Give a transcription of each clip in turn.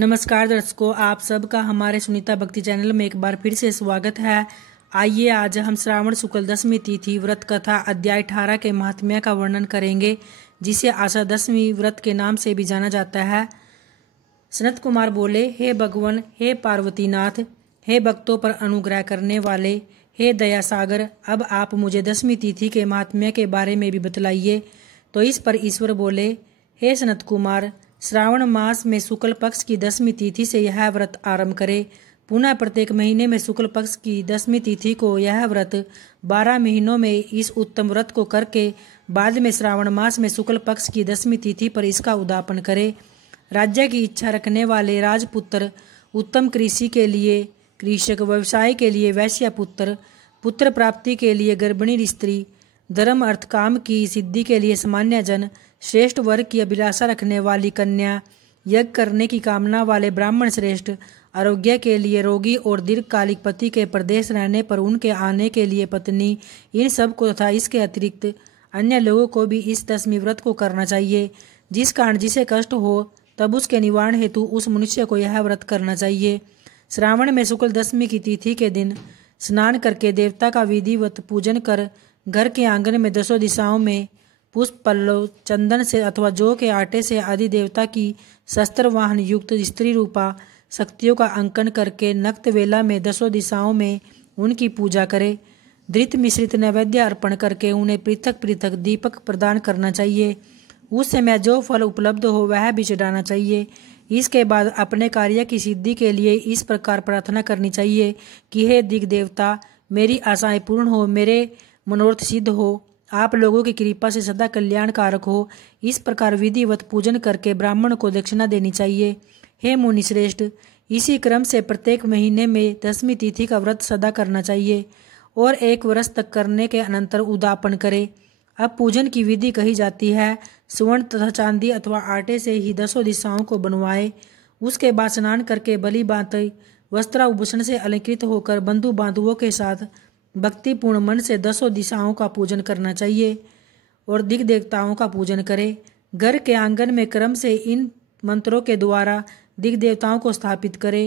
नमस्कार दर्शकों, आप सबका हमारे सुनीता भक्ति चैनल में एक बार फिर से स्वागत है। आइए आज हम श्रावण शुक्ल दशमी तिथि व्रत कथा अध्याय 18 के महात्म्य का वर्णन करेंगे, जिसे आषाढ़ दशमी व्रत के नाम से भी जाना जाता है। सनत कुमार बोले, हे भगवान, हे पार्वतीनाथ, हे भक्तों पर अनुग्रह करने वाले, हे दया सागर, अब आप मुझे दशमी तिथि के महात्म्य के बारे में भी बतलाइए। तो इस पर ईश्वर बोले, हे सनत कुमार, श्रावण मास में शुक्ल पक्ष की दशमी तिथि से यह व्रत आरंभ करे। पुनः प्रत्येक महीने में शुक्ल पक्ष की दशमी तिथि को यह व्रत 12 महीनों में इस उत्तम व्रत को करके बाद में श्रावण मास में शुक्ल पक्ष की दशमी तिथि पर इसका उद्यापन करे। राज्य की इच्छा रखने वाले राजपुत्र, उत्तम कृषि के लिए कृषक, व्यवसाय के लिए वैश्य पुत्र, पुत्र प्राप्ति के लिए गर्भिणी स्त्री, धर्म अर्थ काम की सिद्धि के लिए सामान्य जन, श्रेष्ठ वर्ग की अभिलाषा रखने वाली कन्या, यज्ञ करने की कामना वाले ब्राह्मण श्रेष्ठ, आरोग्य के लिए रोगी और दीर्घकालिक पति के प्रदेश रहने पर उनके आने के लिए पत्नी, इन सब को तथा इसके अतिरिक्त अन्य लोगों को भी इस दशमी व्रत को करना चाहिए। जिस कारण जिसे कष्ट हो तब उसके निवारण हेतु उस मनुष्य को यह व्रत करना चाहिए। श्रावण में शुक्ल दशमी की तिथि के दिन स्नान करके देवता का विधिवत पूजन कर घर के आंगन में 10 दिशाओं में पुष्प, पल्लव, चंदन से अथवा जौ के आटे से आदि देवता की शस्त्र वाहन युक्त स्त्री रूपा शक्तियों का अंकन करके नक्त वेला में 10 दिशाओं में उनकी पूजा करे। धृत मिश्रित नैवेद्य अर्पण करके उन्हें पृथक पृथक दीपक प्रदान करना चाहिए। उस समय जो फल उपलब्ध हो वह भी चढ़ाना चाहिए। इसके बाद अपने कार्य की सिद्धि के लिए इस प्रकार प्रार्थना करनी चाहिए कि हे दिग देवता, मेरी आशाएं पूर्ण हो, मेरे मनोरथ सिद्ध हो, आप लोगों की कृपा से सदा कल्याणकारक हो। इस प्रकार विधिवत पूजन करके ब्राह्मण को दक्षिणा देनी चाहिए। हे मुनि श्रेष्ठ, इसी क्रम से प्रत्येक महीने में दशमी तिथि का व्रत सदा करना चाहिए और 1 वर्ष तक करने के अनंतर उद्यापन करे। अब पूजन की विधि कही जाती है। स्वर्ण तथा चांदी अथवा आटे से ही 10 दिशाओं को बनवाए। उसके बाद स्नान करके बलि बांधे वस्त्राभूषण से अलंकृत होकर बंधु बांधवों के साथ भक्तिपूर्ण मन से 10 दिशाओं का पूजन करना चाहिए और दिग देवताओं का पूजन करे। घर के आंगन में क्रम से इन मंत्रों के द्वारा दिग देवताओं को स्थापित करे।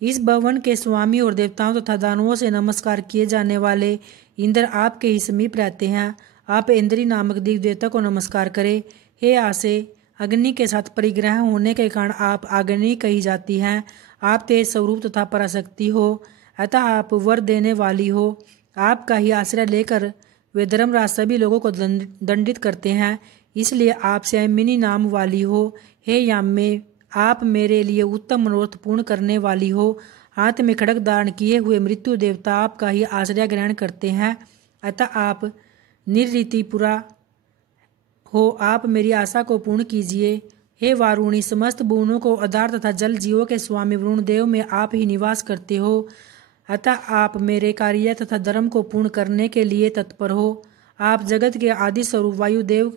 इस भवन के स्वामी और देवताओं तथा दानवों से नमस्कार किए जाने वाले इंद्र आपके ही समीप रहते हैं। आप इंद्री नामक दिग देवता को नमस्कार करें। हे आसे, अग्नि के साथ परिग्रह होने के कारण आप अग्नि कही जाती हैं। आप तेज स्वरूप तथा पराशक्ति हो, अतः आप वर देने वाली हो। आपका ही आश्रय लेकर वे धर्मराज सभी लोगों को दंडित करते हैं, इसलिए आप सैमिनी नाम वाली हो। हे याम्ये, आप मेरे लिए उत्तम मनोरथ पूर्ण करने वाली हो। हाथ में खड्ग धारण किए हुए मृत्यु देवता आपका ही आश्रय ग्रहण करते हैं, अतः आप निर्रीतिपुरा हो। आप मेरी आशा को पूर्ण कीजिए। हे वारुणी, समस्त भुवनों को आधार तथा जल जीवों के स्वामी वरुण देव में आप ही निवास करते हो, अतः आप मेरे कार्य तथा धर्म को पूर्ण करने के लिए तत्पर हो। आप जगत के आदि स्वरूप वायुदेव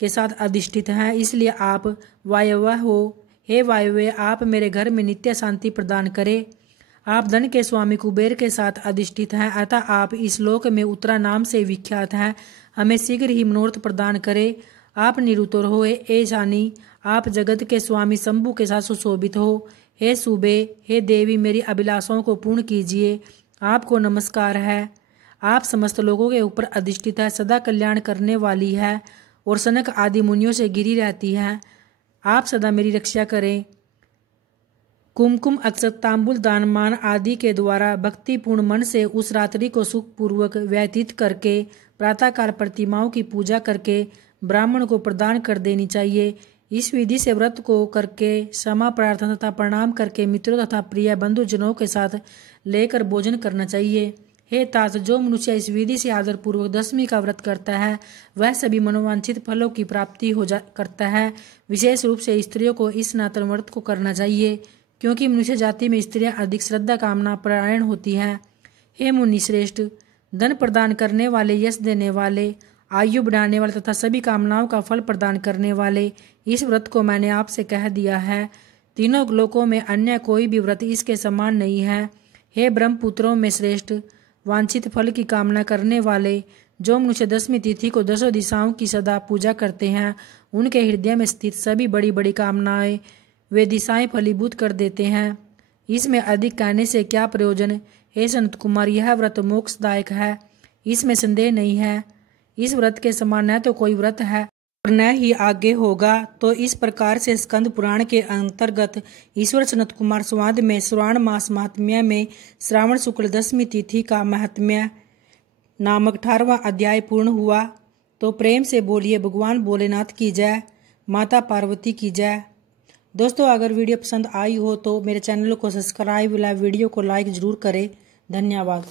के साथ अधिष्ठित हैं, इसलिए आप वायव्य हो। हे वायव्य, आप मेरे घर में नित्य शांति प्रदान करें। आप धन के स्वामी कुबेर के साथ अधिष्ठित हैं, अतः आप इस लोक में उत्तरा नाम से विख्यात हैं। हमें शीघ्र ही मनोरथ प्रदान करें। आप निरुतर हो। हे शानी, आप जगत के स्वामी शंभु के साथ सुशोभित हो। हे सुबे, हे देवी, मेरी अभिलाषाओं को पूर्ण कीजिए। आपको नमस्कार है। आप समस्त लोगों के ऊपर अधिष्ठित है, सदा कल्याण करने वाली है और सनक आदि मुनियों से घिरी रहती है। आप सदा मेरी रक्षा करें। कुमकुम, अक्षत, तांबुल, दानमान आदि के द्वारा भक्तिपूर्ण मन से उस रात्रि को सुखपूर्वक व्यतीत करके प्रातःकाल प्रतिमाओं की पूजा करके ब्राह्मण को प्रदान कर देनी चाहिए। इस विधि से व्रत को करके क्षमा प्रार्थना तथा प्रणाम करके मित्रों तथा प्रिय बंधुजनों के साथ लेकर भोजन करना चाहिए। हे तात, जो मनुष्य इस विधि से आदरपूर्वक दशमी का व्रत करता है वह सभी मनोवांछित फलों की प्राप्ति करता है। विशेष रूप से स्त्रियों को इस सनातन व्रत को करना चाहिए, क्योंकि मनुष्य जाति में स्त्रियां अधिक श्रद्धा कामना परायण होती हैं। हे मुनि श्रेष्ठ, धन प्रदान करने वाले, यश देने वाले, आयु बढ़ाने वाले तथा सभी कामनाओं का फल प्रदान करने वाले इस व्रत को मैंने आपसे कह दिया है। तीनों लोकों में अन्य कोई भी व्रत इसके समान नहीं है। हे ब्रह्मपुत्रों में श्रेष्ठ, वांछित फल की कामना करने वाले, जो मनुष्य दशमी तिथि को 10 दिशाओं की सदा पूजा करते हैं, उनके हृदय में स्थित सभी बड़ी बड़ी कामनाएं वे दिशाएं फलीभूत कर देते हैं। इसमें अधिक कहने से क्या प्रयोजन। हे सनत कुमार, यह व्रत मोक्षदायक है, इसमें संदेह नहीं है। इस व्रत के समान न तो कोई व्रत है और न ही आगे होगा। तो इस प्रकार से स्कंद पुराण के अंतर्गत ईश्वर सनत कुमार संवाद में श्रावण मास महात्म्य में श्रावण शुक्ल दशमी तिथि का महात्म्य नामक 18वां अध्याय पूर्ण हुआ। तो प्रेम से बोलिए भगवान भोलेनाथ की जय, माता पार्वती की जय। दोस्तों, अगर वीडियो पसंद आई हो तो मेरे चैनल को सब्सक्राइब व वीडियो को लाइक ज़रूर करें। धन्यवाद।